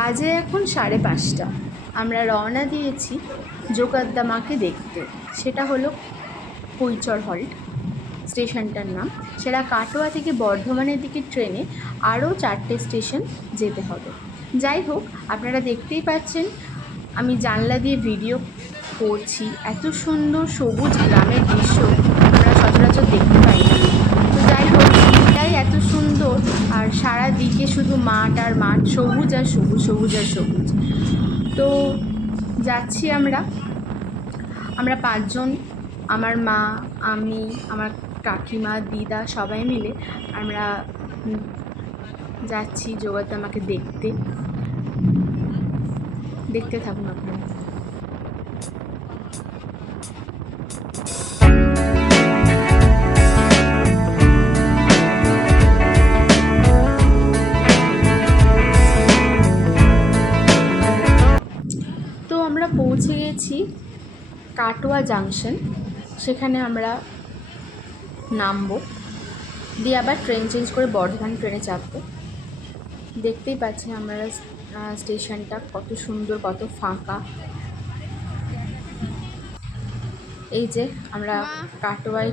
বাজে এখন 5:30। আমরা রওনা দিয়েছি যোগাদ্দা মাকে দেখতে। সেটা হলো কৈচর হল্ট স্টেশনটার নাম। সেটা কাটোয়া থেকে বর্ধমানের দিকে ট্রেনে আরও 4টে স্টেশন যেতে হবে। যাই হোক, আপনারা দেখতেই পাচ্ছেন আমি জানলা দিয়ে ভিডিও করছি। এত সুন্দর সবুজ গ্রামের দৃশ্য আমরা সচরাচর দেখতে পাই না। তো যাই হোক, এটাই এত সুন্দর, আর সারা দিকে শুধু মাঠ আর মাঠ, সবুজ আর সবুজ, সবুজ আর সবুজ। তো যাচ্ছি আমরা 5জন, আমার মা, আমি, আমার কাকিমা, দিদা সবাই মিলে আমরা যাচ্ছি যোগাদ্দা মাকে দেখতে। দেখতে থাকুন আপনারা। তো আমরা পৌঁছে গেছি কাটোয়া জাংশন। সেখানে আমরা নামবো, দিয়ে আবার ট্রেন চেঞ্জ করে বর্ধমান ট্রেনে চাপবো। দেখতেই পাচ্ছেন আমরা স্টেশনটা কত সুন্দর, কত ফাঁকা। এই যে আমরা কাটোয়ায়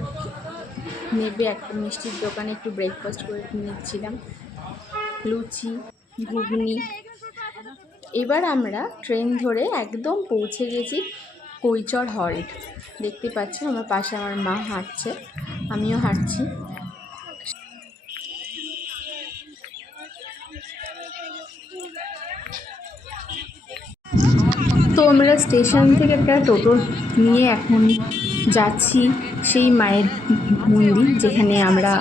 নেবে একটা মিষ্টির দোকানে একটু ব্রেকফাস্ট করে নিচ্ছিলাম, লুচি, ঘুগনি। এবার আমরা ট্রেন ধরে একদম পৌঁছে গেছি কৈচর হল্ট। দেখতে পাচ্ছেন আমার পাশে আমার মা হাঁটছে, আমিও হাঁটছি। তো আমরা স্টেশন থেকে একটা টোটো নিয়ে এখন যাচ্ছি সেই মায়ের মন্দির, যেখানে আমরা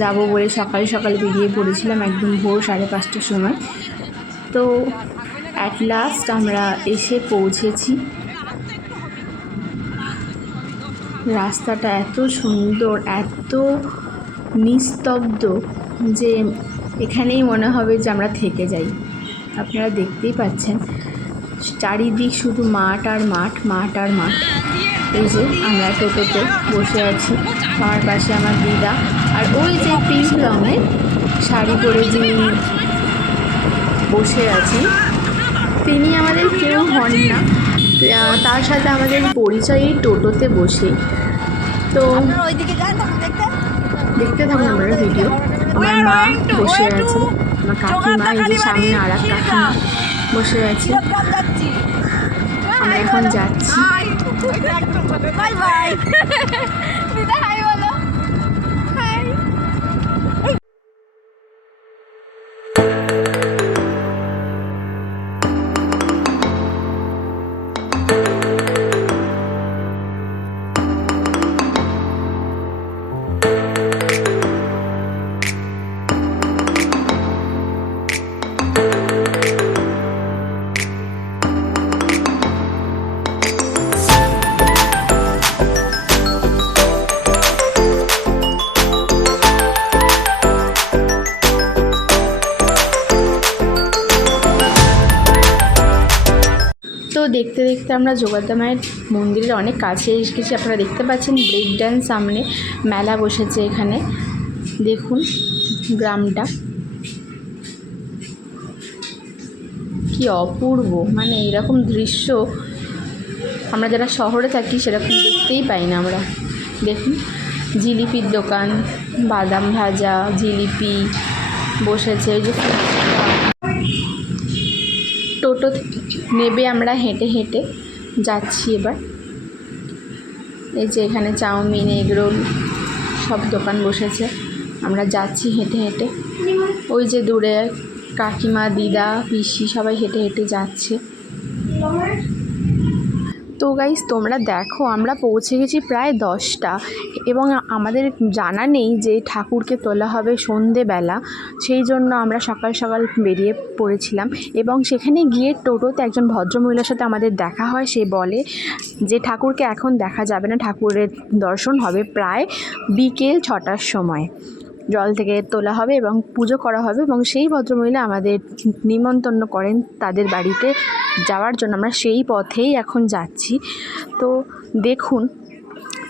যাব বলে সকাল সকাল বেরিয়ে পড়েছিলাম একদম ভোর 5:30টার সময়। তো অ্যাট লাস্ট আমরা এসে পৌঁছেছি। রাস্তাটা এত সুন্দর, এত নিস্তব্ধ যে এখানেই মনে হবে যে আমরা থেকে যাই। আপনারা দেখতেই পাচ্ছেন চারিদিক শুধু মাঠ আর মাঠ, মাঠ আর মাঠ। এই যে আমরা টোটোতে বসে আছি, আমার পাশে আমার দিদা, আর ওই যে পিঙ্ক রঙের শাড়ি পরে যিনি বসে আছেন তিনি আমাদের কেউ হন না, তার সাথে আমাদের পরিচয় টোটোতে বসে। তো দেখতে থাকুন আমরা ভিডিও। আমার মা বসে আছে, আমার কাকিমা, এই যে সামনে আর এক কাকিমা বসে আছে। আমরা এখন যাচ্ছি। Bye bye. দিদা হাই বলো। হাই। তো দেখতে দেখতে আমরা যোগাদ্দা মায়ের মন্দিরের অনেক কাছে এসে গেছি। আপনারা দেখতে পাচ্ছেন ব্রেক ড্যান্স, সামনে মেলা বসেছে এখানে। দেখুন গ্রামটা কি অপূর্ব, মানে এরকম দৃশ্য আমরা যারা শহরে থাকি সেরকম দেখতেই পাই না আমরা। দেখুন জিলিপির দোকান, বাদাম ভাজা, জিলিপি বসেছে। ওই যে টোটো নেবে আমরা হেঁটে হেঁটে যাচ্ছি এবার। এই যে এখানে চাউমিন, এগরোল সব দোকান বসেছে। আমরা যাচ্ছি হেঁটে হেঁটে। ওই যে দূরে কাকিমা, দিদা, পিসি সবাই হেঁটে হেঁটে যাচ্ছে। তো গাইস তোমরা দেখো আমরা পৌঁছে গেছি প্রায় 10টা, এবং আমাদের জানা নেই যে ঠাকুরকে তোলা হবে সন্ধেবেলা। সেই জন্য আমরা সকাল সকাল বেরিয়ে পড়েছিলাম, এবং সেখানে গিয়ে টোটোতে একজন ভদ্রমহিলার সাথে আমাদের দেখা হয়। সে বলে যে ঠাকুরকে এখন দেখা যাবে না, ঠাকুরের দর্শন হবে প্রায় বিকেল 6টার সময়। জল থেকে তোলা হবে এবং পুজো করা হবে, এবং সেই ভদ্রমহিলা আমাদের নিমন্ত্রণ করেন তাদের বাড়িতে যাওয়ার জন্য। আমরা সেই পথেই এখন যাচ্ছি। তো দেখুন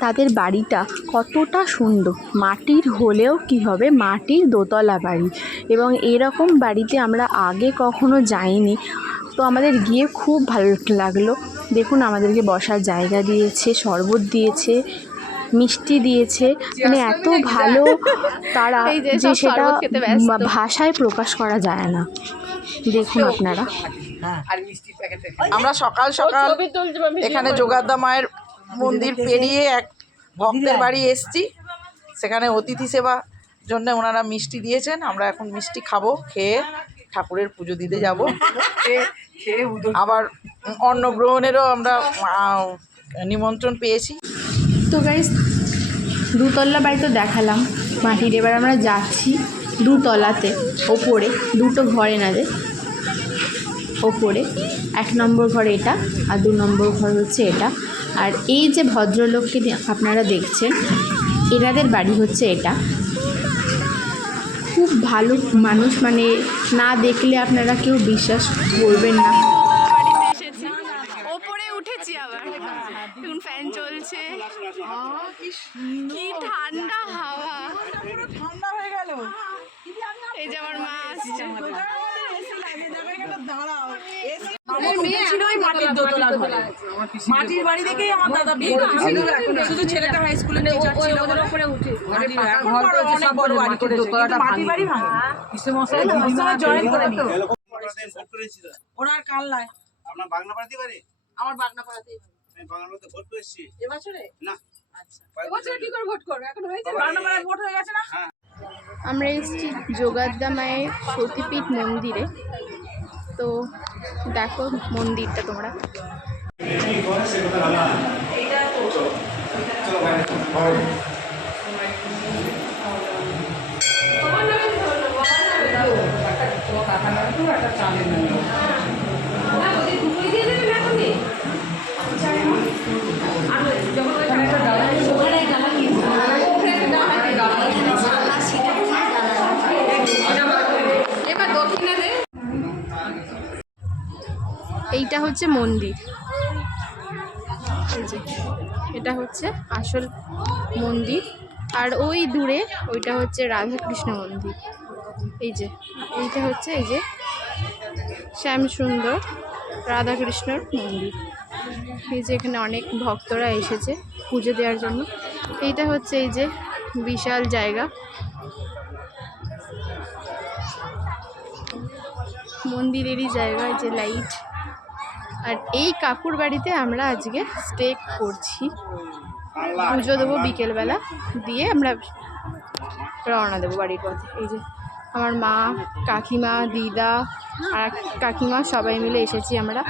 তাদের বাড়িটা কতটা সুন্দর, মাটির হলেও কি হবে, মাটির দোতলা বাড়ি, এবং এরকম বাড়িতে আমরা আগে কখনো যাইনি। তো আমাদের গিয়ে খুব ভালো লাগলো। দেখুন আমাদেরকে বসার জায়গা দিয়েছে, শরবত দিয়েছে, মিষ্টি দিয়েছে, মানে এত ভালো তারা যে সেটা ভাষায় প্রকাশ করা যায় না। দেখুন আপনারা। আমরা সকাল সকাল এখানে যোগাদ্দা মায়ের মন্দির পেরিয়ে এক ভক্তের বাড়ি এসছি। সেখানে অতিথি সেবা জন্য ওনারা মিষ্টি দিয়েছেন। আমরা এখন মিষ্টি খাবো, খেয়ে ঠাকুরের পুজো দিতে যাব। আবার অন্নগ্রহণেরও আমরা নিমন্ত্রণ পেয়েছি। তো গাইস, দুতলা বাড়ি তো দেখালাম মাটির। এবার আমরা যাচ্ছি দুতলাতে, ওপরে দুটো ঘর এনাদের। ওপরে 1 নম্বর ঘর এটা, আর 2 নম্বর ঘর হচ্ছে এটা। আর এই যে ভদ্রলোককে আপনারা দেখছেন, এনাদের বাড়ি হচ্ছে এটা। খুব ভালো মানুষ, মানে না দেখলে আপনারা কেউ বিশ্বাস করবেন না। ওপরে উঠেছি, আবার এখন ফ্যান চলছে, কি ঠান্ডা হাওয়া, ঠান্ডা হয়ে গেল। এই যে আমার মা আসছে। মাটির বাড়ি থেকেই আমার দাদা বিয়ে করেছিল। শুধু ছেলেটা হাই স্কুলের টিচার ছিল বলে উপরে উঠে এখন অনেক বড় বাড়ি করেছে। মাটির বাড়ি ভাঙে জয়েন করে নি ওরা আর কাল্লায়। আপনার বাগনাপাড়াতেই বাড়ি? আমার বাগনাপাড়াতেই। আমি বাগনাপাড়াতে ভোট করেছি এবছরে। না, আচ্ছা, এবছরে কি করে ভোট করবে? এখন হয়েছে, বাগনাপাড়ায় ভোট হয়ে গেছে না। আমরা এসেছি যোগাদ্দা মায়ের সতীপীঠ মন্দিরে। তো দেখো মন্দিরটা তোমরা। এইটা হচ্ছে মন্দির, এই যে এটা হচ্ছে আসল মন্দির। আর ওই দূরে ওইটা হচ্ছে রাধাকৃষ্ণ মন্দির। এই যে এইটা হচ্ছে এই যে শ্যামসুন্দর রাধাকৃষ্ণর মন্দির। এই যে এখানে অনেক ভক্তরা এসেছে পুজো দেওয়ার জন্য। এইটা হচ্ছে এই যে বিশাল জায়গা, মন্দিরেরই জায়গা, এই যে লাইট। আর এই কাকুর বাড়িতে আমরা আজকে স্টে করছি, পুজো দেবো বিকেলবেলা, দিয়ে আমরা রওনা দেবো বাড়ির পথে। এই যে আমার মা, কাকিমা, দিদা আর কাকিমা সবাই মিলে এসেছি আমরা।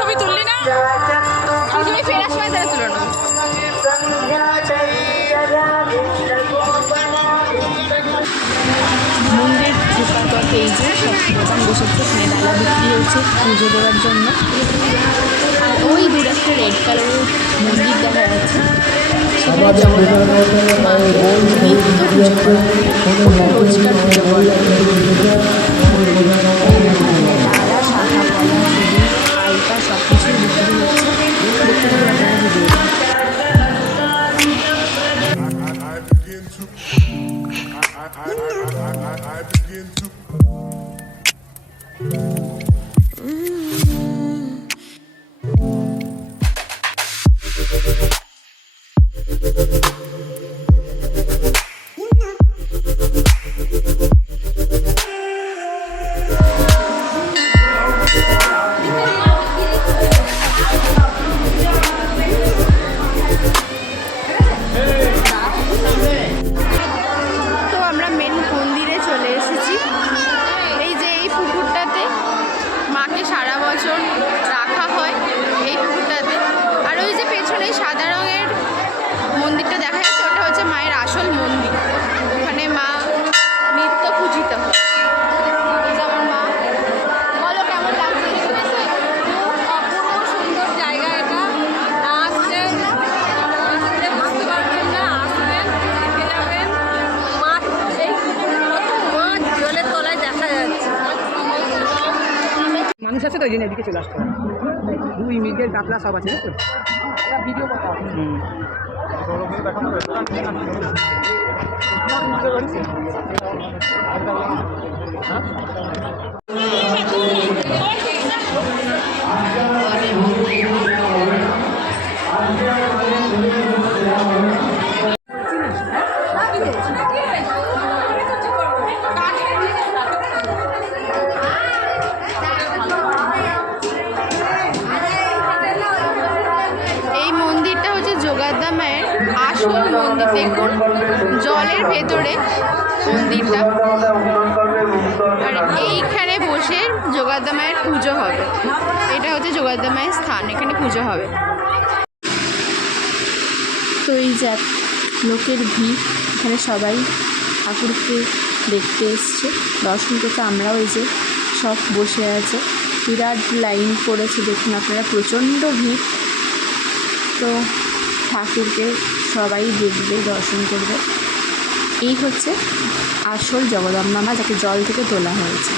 ছবি তুললি না? তুমি ফেরার সময় তারা তুলো না। মন্দির ঢোকার পথে এই যে সব দোকান বসেছে, এখানে ডালা বিক্রি হচ্ছে পুজো দেওয়ার জন্য। আর ওই দূরে একটা রেড কালারের মন্দির দেখা যাচ্ছে, সেখানে জগন্নাথ মাকে নিত্য পুজো করা হয়, রোজকার পুজো করা ডালা, শাখা, কলা, সিঁড়ি, আলতা সব কিছুই বিক্রি হচ্ছে। দেখতে পাবেন আপনারা ভিডিওটা। I begin to তো আমরা মেন মন্দিরে চলে এসেছি। এই যে এই পুকুরটাতে আসল মন্দির, ওখানে মা নিত্য পূজিত হয়। এই যে আমার মা, বলো কেমন লাগছে? খুব অপূর্ব সুন্দর জায়গা এটা। না আসলে বুঝতে পারবেন না, আসবেন দেখে যাবেন। মাছ, এই কত মাছ জলের তলায় দেখা যাচ্ছে। মানুষ আছে তো এই জন্য এদিকে চলে আসতে হবে। রুই মৃগেল কাতলা সব আছে তো। ভিডিও এই মন্দিরটা হচ্ছে যোগাদ্দা মায়ের আসল মন্দির। দেখুন জলের ভেতরে মন্দিরটা, আর এইখানে বসে যোগাদ্দা মায়ের পুজো হবে। এটা হচ্ছে যোগাদ্দা মায়ের স্থান, এখানে পুজো হবে। তো এই যে লোকের ভিড়, এখানে সবাই ঠাকুরকে দেখতে এসছে, দর্শন করতে। আমরাও এই যে সব বসে আছে, বিরাট লাইন পড়েছে দেখুন আপনারা, প্রচণ্ড ভিড়। তো ঠাকুরকে সবাই দেখবে, দর্শন করবে। এই হচ্ছে আসল জগদম্বা মা, যাকে জল থেকে তোলা হয়েছে।